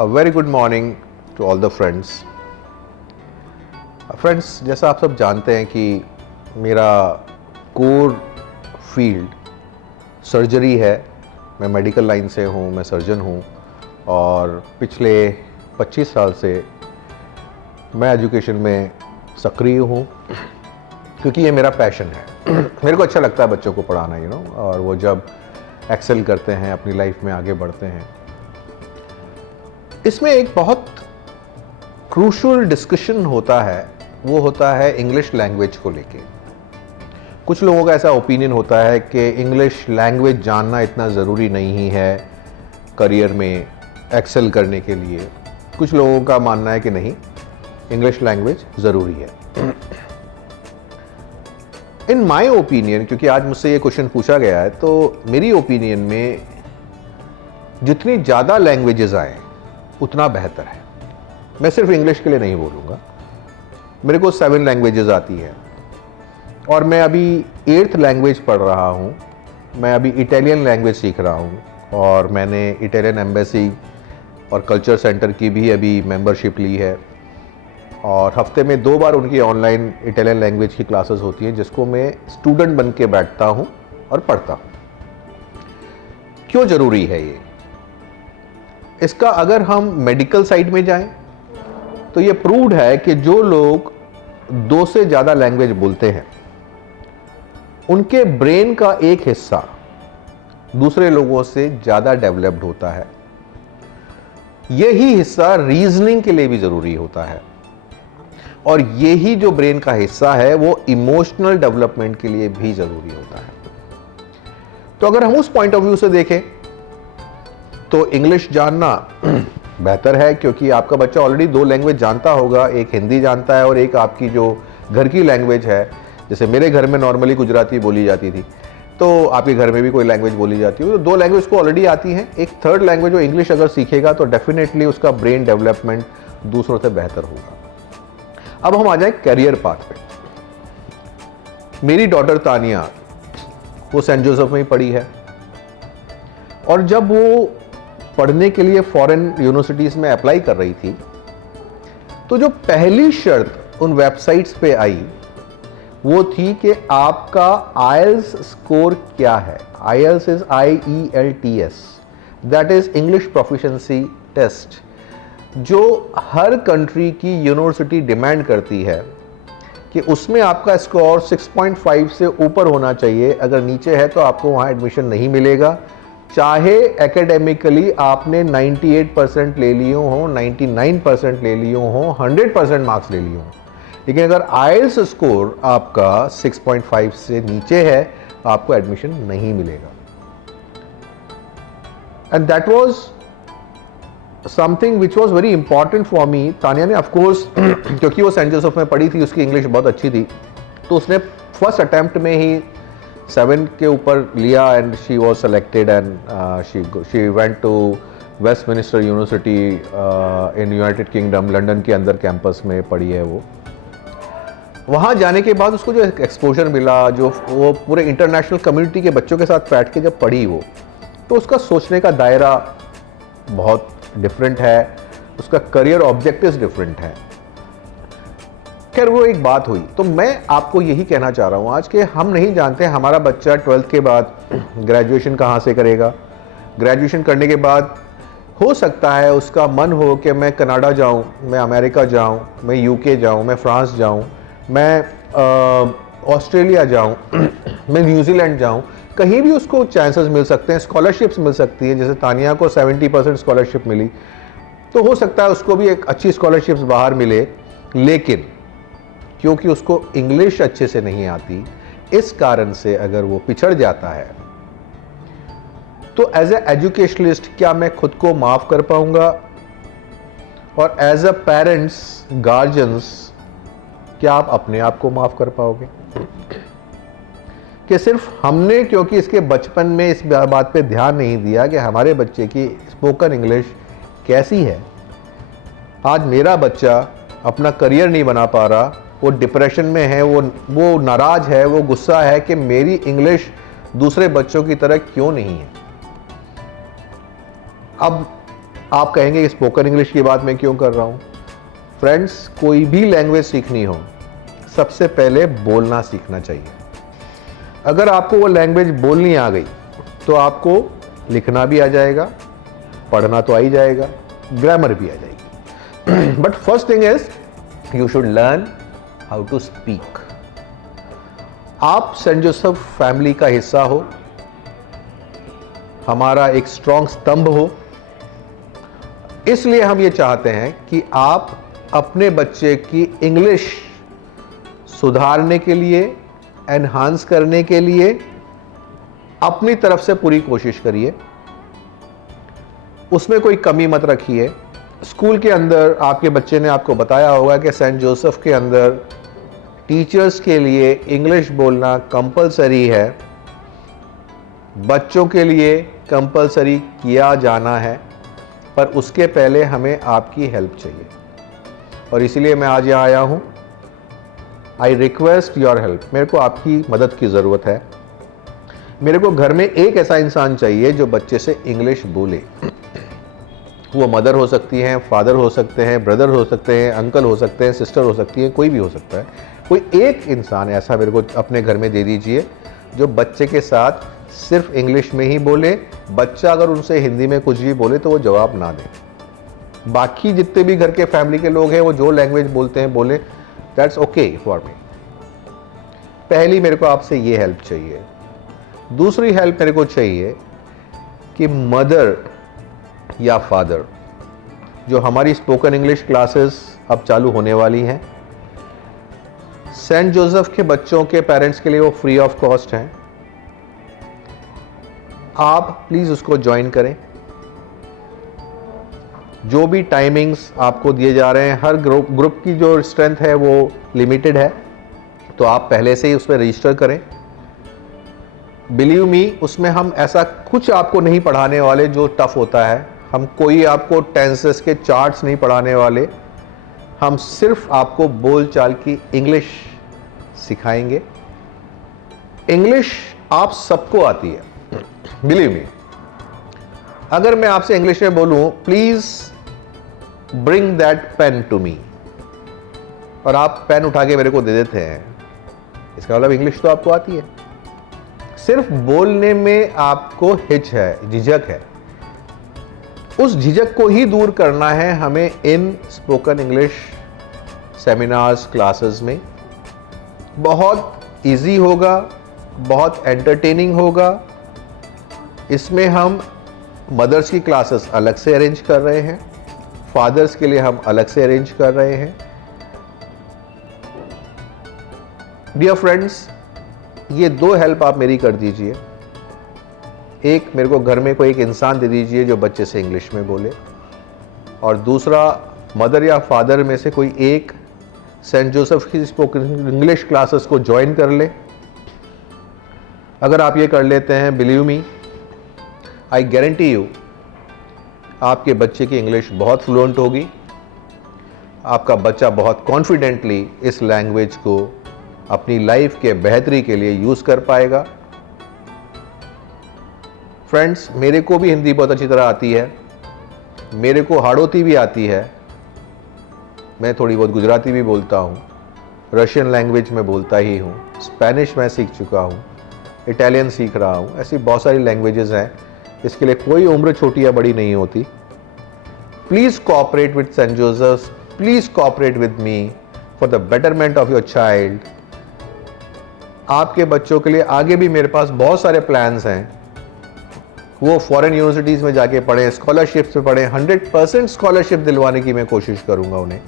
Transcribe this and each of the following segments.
A very good morning to all the friends. Friends, जैसा आप सब जानते हैं कि मेरा कोर फील्ड सर्जरी है. मैं मेडिकल लाइन से हूँ, मैं सर्जन हूँ और पिछले 25 साल से मैं एजुकेशन में सक्रिय हूँ क्योंकि ये मेरा पैशन है. मेरे को अच्छा लगता है बच्चों को पढ़ाना और वो जब एक्सेल करते हैं, अपनी लाइफ में आगे बढ़ते हैं. इसमें एक बहुत क्रूशियल डिस्कशन होता है, वो होता है इंग्लिश लैंग्वेज को लेके. कुछ लोगों का ऐसा ओपिनियन होता है कि इंग्लिश लैंग्वेज जानना इतना ज़रूरी नहीं है करियर में एक्सेल करने के लिए. कुछ लोगों का मानना है कि नहीं, इंग्लिश लैंग्वेज ज़रूरी है. इन माई ओपिनियन, क्योंकि आज मुझसे ये क्वेश्चन पूछा गया है, तो मेरी ओपिनियन में जितनी ज़्यादा लैंग्वेजेस आए उतना बेहतर है. मैं सिर्फ इंग्लिश के लिए नहीं बोलूँगा. मेरे को 7 लैंग्वेजेस आती हैं और मैं अभी 8th लैंग्वेज पढ़ रहा हूँ. मैं अभी इटालियन लैंग्वेज सीख रहा हूँ और मैंने इटालियन एम्बेसी और कल्चर सेंटर की भी अभी मेंबरशिप ली है और हफ्ते में 2 बार उनकी ऑनलाइन इटालियन लैंग्वेज की क्लासेस होती हैं जिसको मैं स्टूडेंट बन के बैठता हूँ और पढ़ता हूँ. क्यों ज़रूरी है ये? इसका अगर हम मेडिकल साइड में जाएं तो ये प्रूव्ड है कि जो लोग 2 से ज़्यादा लैंग्वेज बोलते हैं उनके ब्रेन का एक हिस्सा दूसरे लोगों से ज़्यादा डेवलप्ड होता है. यही हिस्सा रीजनिंग के लिए भी ज़रूरी होता है और यही जो ब्रेन का हिस्सा है वो इमोशनल डेवलपमेंट के लिए भी ज़रूरी होता है. तो अगर हम उस पॉइंट ऑफ व्यू से देखें तो इंग्लिश जानना बेहतर है क्योंकि आपका बच्चा ऑलरेडी 2 लैंग्वेज जानता होगा. एक हिंदी जानता है और एक आपकी जो घर की लैंग्वेज है. जैसे मेरे घर में नॉर्मली गुजराती बोली जाती थी, तो आपके घर में भी कोई लैंग्वेज बोली जाती है. तो 2 लैंग्वेज को ऑलरेडी आती हैं. एक 3rd लैंग्वेज वो इंग्लिश अगर सीखेगा तो डेफिनेटली उसका ब्रेन डेवलपमेंट दूसरों से बेहतर होगा. अब हम आ जाए करियर पाथ पे. मेरी डॉटर तानिया वो सेंट जोसेफ में ही पढ़ी है और जब वो पढ़ने के लिए फॉरेन यूनिवर्सिटीज़ में अप्लाई कर रही थी तो जो पहली शर्त उन वेबसाइट्स पे आई वो थी कि आपका आईएलटीएस स्कोर क्या है. IELTS is IELTS, that is English proficiency test, जो हर कंट्री की यूनिवर्सिटी डिमांड करती है कि उसमें आपका स्कोर 6.5 से ऊपर होना चाहिए. अगर नीचे है तो आपको वहाँ एडमिशन नहीं मिलेगा, चाहे एकेडमिकली आपने 98% ले लिए हो, 99% ले लिए हो, 100% मार्क्स ले लिए हो. लेकिन अगर आईएलटीएस स्कोर आपका 6.5 से नीचे है आपको एडमिशन नहीं मिलेगा. And that was something which was very important for me. Tania ने ऑफकोर्स क्योंकि वो सेंट जोसेफ में पढ़ी थी, उसकी इंग्लिश बहुत अच्छी थी, तो उसने फर्स्ट अटेम्प्ट में ही 7 के ऊपर लिया and she was selected and she went to Westminster University in United Kingdom, London के अंदर कैंपस में पढ़ी है वो. वहाँ जाने के बाद उसको जो एक्सपोजर मिला, जो वो पूरे इंटरनेशनल कम्युनिटी के बच्चों के साथ बैठ के जब पढ़ी वो, तो उसका सोचने का दायरा बहुत डिफरेंट है, उसका करियर ऑब्जेक्टिव्स डिफरेंट है. खैर वो एक बात हुई. तो मैं आपको यही कहना चाह रहा हूँ आज कि हम नहीं जानते हमारा बच्चा 12th के बाद ग्रेजुएशन कहाँ से करेगा. ग्रेजुएशन करने के बाद हो सकता है उसका मन हो कि मैं कनाडा जाऊँ, मैं अमेरिका जाऊँ, मैं यूके जाऊँ, मैं फ्रांस जाऊँ, मैं ऑस्ट्रेलिया जाऊँ, मैं न्यूजीलैंड जाऊँ. कहीं भी उसको चांसेस मिल सकते हैं, स्कॉलरशिप्स मिल सकती हैं. जैसे तानिया को 70% स्कॉलरशिप मिली, तो हो सकता है उसको भी एक अच्छी स्कॉलरशिप्स बाहर मिले. लेकिन क्योंकि उसको इंग्लिश अच्छे से नहीं आती, इस कारण से अगर वो पिछड़ जाता है तो एज ए एजुकेशनलिस्ट क्या मैं खुद को माफ़ कर पाऊंगा? और एज अ पेरेंट्स, गार्जियंस, क्या आप अपने आप को माफ़ कर पाओगे कि सिर्फ हमने क्योंकि इसके बचपन में इस बात पे ध्यान नहीं दिया कि हमारे बच्चे की स्पोकन इंग्लिश कैसी है, आज मेरा बच्चा अपना करियर नहीं बना पा रहा, वो डिप्रेशन में है, वो नाराज है, वो गुस्सा है कि मेरी इंग्लिश दूसरे बच्चों की तरह क्यों नहीं है. अब आप कहेंगे स्पोकन इंग्लिश की बात मैं क्यों कर रहा हूँ? फ्रेंड्स, कोई भी लैंग्वेज सीखनी हो सबसे पहले बोलना सीखना चाहिए। अगर आपको वो लैंग्वेज बोलनी आ गई तो आपको लिखना भी आ जाएगा, पढ़ना तो आ ही जाएगा, ग्रामर भी आ जाएगी। But first thing is you should learn how to speak. आप सेंट जोसेफ फैमिली का हिस्सा हो, हमारा एक स्ट्रॉन्ग स्तंभ हो, इसलिए हम ये चाहते हैं कि आप अपने बच्चे की इंग्लिश सुधारने के लिए, एनहांस करने के लिए अपनी तरफ से पूरी कोशिश करिए। उसमें कोई कमी मत रखिए। स्कूल के अंदर आपके बच्चे ने आपको बताया होगा कि सेंट जोसेफ के अंदर टीचर्स के लिए इंग्लिश बोलना कंपलसरी है, बच्चों के लिए कंपलसरी किया जाना है, पर उसके पहले हमें आपकी हेल्प चाहिए और इसीलिए मैं आज यहाँ आया हूँ। I request your help. मेरे को आपकी मदद की ज़रूरत है। मेरे को घर में एक ऐसा इंसान चाहिए जो बच्चे से इंग्लिश बोले। वो मदर हो सकती हैं, फादर हो सकते हैं, ब्रदर हो सकते हैं, अंकल हो सकते हैं, सिस्टर हो सकती है, कोई भी हो सकता है। कोई एक इंसान ऐसा मेरे को अपने घर में दे दीजिए जो बच्चे के साथ सिर्फ इंग्लिश में ही बोले। बच्चा अगर उनसे हिंदी में कुछ भी बोले तो वो जवाब ना दे। बाकी जितने भी घर के फैमिली के लोग हैं वो जो लैंग्वेज बोलते हैं बोले, दैट्स ओके फॉर मी। पहली मेरे को आपसे ये हेल्प चाहिए। दूसरी हेल्प मेरे को चाहिए कि मदर या फादर, जो हमारी स्पोकन इंग्लिश क्लासेस अब चालू होने वाली हैं, सेंट जोसेफ के बच्चों के पेरेंट्स के लिए वो फ्री ऑफ कॉस्ट हैं। आप प्लीज उसको ज्वाइन करें। जो भी टाइमिंग्स आपको दिए जा रहे हैं, हर ग्रुप की जो स्ट्रेंथ है वो लिमिटेड है, तो आप पहले से ही उसमें रजिस्टर करें। बिलीव मी, उसमें हम ऐसा कुछ आपको नहीं पढ़ाने वाले जो टफ होता है। हम कोई आपको टेंसेस के चार्ट्स नहीं पढ़ाने वाले। हम सिर्फ आपको बोलचाल की इंग्लिश सिखाएंगे। इंग्लिश आप सबको आती है, बिलीव मी। अगर मैं आपसे इंग्लिश में बोलूं please bring that pen to me, और आप पेन उठा के मेरे को दे देते हैं, इसका मतलब इंग्लिश तो आपको आती है। सिर्फ बोलने में आपको हिच है, झिझक है। उस झिझक को ही दूर करना है हमें इन स्पोकन इंग्लिश सेमिनार्स क्लासेस में। बहुत इजी होगा, बहुत एंटरटेनिंग होगा। इसमें हम मदर्स की क्लासेस अलग से अरेंज कर रहे हैं, फादर्स के लिए हम अलग से अरेंज कर रहे हैं। डियर फ्रेंड्स, ये दो हेल्प आप मेरी कर दीजिए। एक, मेरे को घर में कोई एक इंसान दे दीजिए जो बच्चे से इंग्लिश में बोले, और दूसरा, मदर या फादर में से कोई एक सेंट जोसेफ की स्पोकन इंग्लिश क्लासेस को ज्वाइन कर ले। अगर आप ये कर लेते हैं, believe me, I guarantee you आपके बच्चे की इंग्लिश बहुत फ्लुएंट होगी। आपका बच्चा बहुत कॉन्फिडेंटली इस लैंग्वेज को अपनी लाइफ के बेहतरी के लिए यूज कर पाएगा। फ्रेंड्स, मेरे को भी हिंदी बहुत अच्छी तरह आती है, मेरे को हाड़ौती भी आती है, मैं थोड़ी बहुत गुजराती भी बोलता हूँ, रशियन लैंग्वेज में बोलता ही हूँ, स्पेनिश मैं सीख चुका हूँ, इटालियन सीख रहा हूँ। ऐसी बहुत सारी लैंग्वेजेस हैं, इसके लिए कोई उम्र छोटी या बड़ी नहीं होती। Please cooperate with Saint Joseph, please cooperate with me for the betterment of your child. आपके बच्चों के लिए आगे भी मेरे पास बहुत सारे प्लान्स हैं। वो फॉरेन यूनिवर्सिटीज में जाके पढ़ें, स्कॉलरशिप्स में पढ़ें, 100% स्कॉलरशिप दिलवाने की मैं कोशिश करूंगा उन्हें।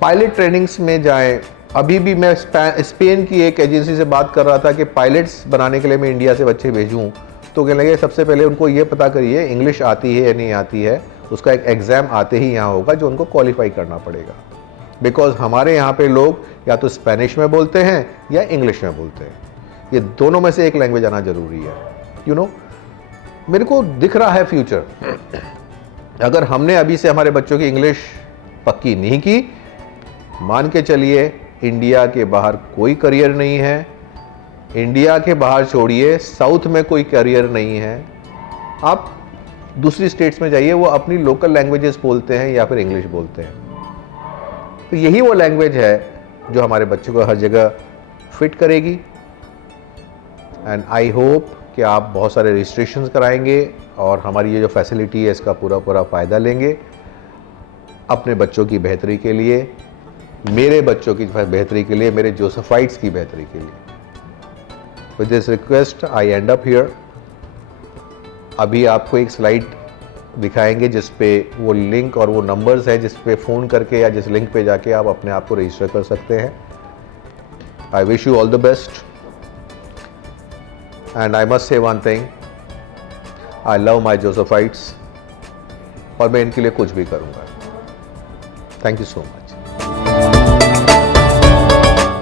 पायलट ट्रेनिंग्स में जाएं। अभी भी मैं स्पेन की एक एजेंसी से बात कर रहा था कि पायलट्स बनाने के लिए मैं इंडिया से बच्चे भेजूं, तो कहने लगे सबसे पहले उनको ये पता करिए इंग्लिश आती है या नहीं आती है। उसका एक एग्ज़ाम आते ही यहाँ होगा जो उनको क्वालिफाई करना पड़ेगा। बिकॉज हमारे यहाँ पे लोग या तो स्पेनिश में बोलते हैं या इंग्लिश में बोलते हैं, ये दोनों में से एक लैंग्वेज आना जरूरी है। यू नो, मेरे को दिख रहा है फ्यूचर। अगर हमने अभी से हमारे बच्चों की इंग्लिश पक्की नहीं की, मान के चलिए इंडिया के बाहर कोई करियर नहीं है। इंडिया के बाहर छोड़िए, साउथ में कोई करियर नहीं है। आप दूसरी स्टेट्स में जाइए, वो अपनी लोकल लैंग्वेजेस बोलते हैं या फिर इंग्लिश बोलते हैं। तो यही वो लैंग्वेज है जो हमारे बच्चों को हर जगह फिट करेगी। एंड आई होप कि आप बहुत सारे रजिस्ट्रेशन कराएंगे और हमारी ये जो फैसिलिटी है इसका पूरा पूरा फ़ायदा लेंगे अपने बच्चों की बेहतरी के लिए, मेरे बच्चों की बेहतरी के लिए, मेरे जोसेफाइट्स की बेहतरी के लिए। With this request I and up here. अभी आपको एक स्लाइड दिखाएंगे जिस पे वो लिंक और वो नंबर्स हैं जिस पे फ़ोन करके या जिस लिंक पे जाके आप अपने आप को रजिस्टर कर सकते हैं। I wish you all the best and I must say one thing, I love my Josephites और मैं इनके लिए कुछ भी करूँगा। Thank you so much.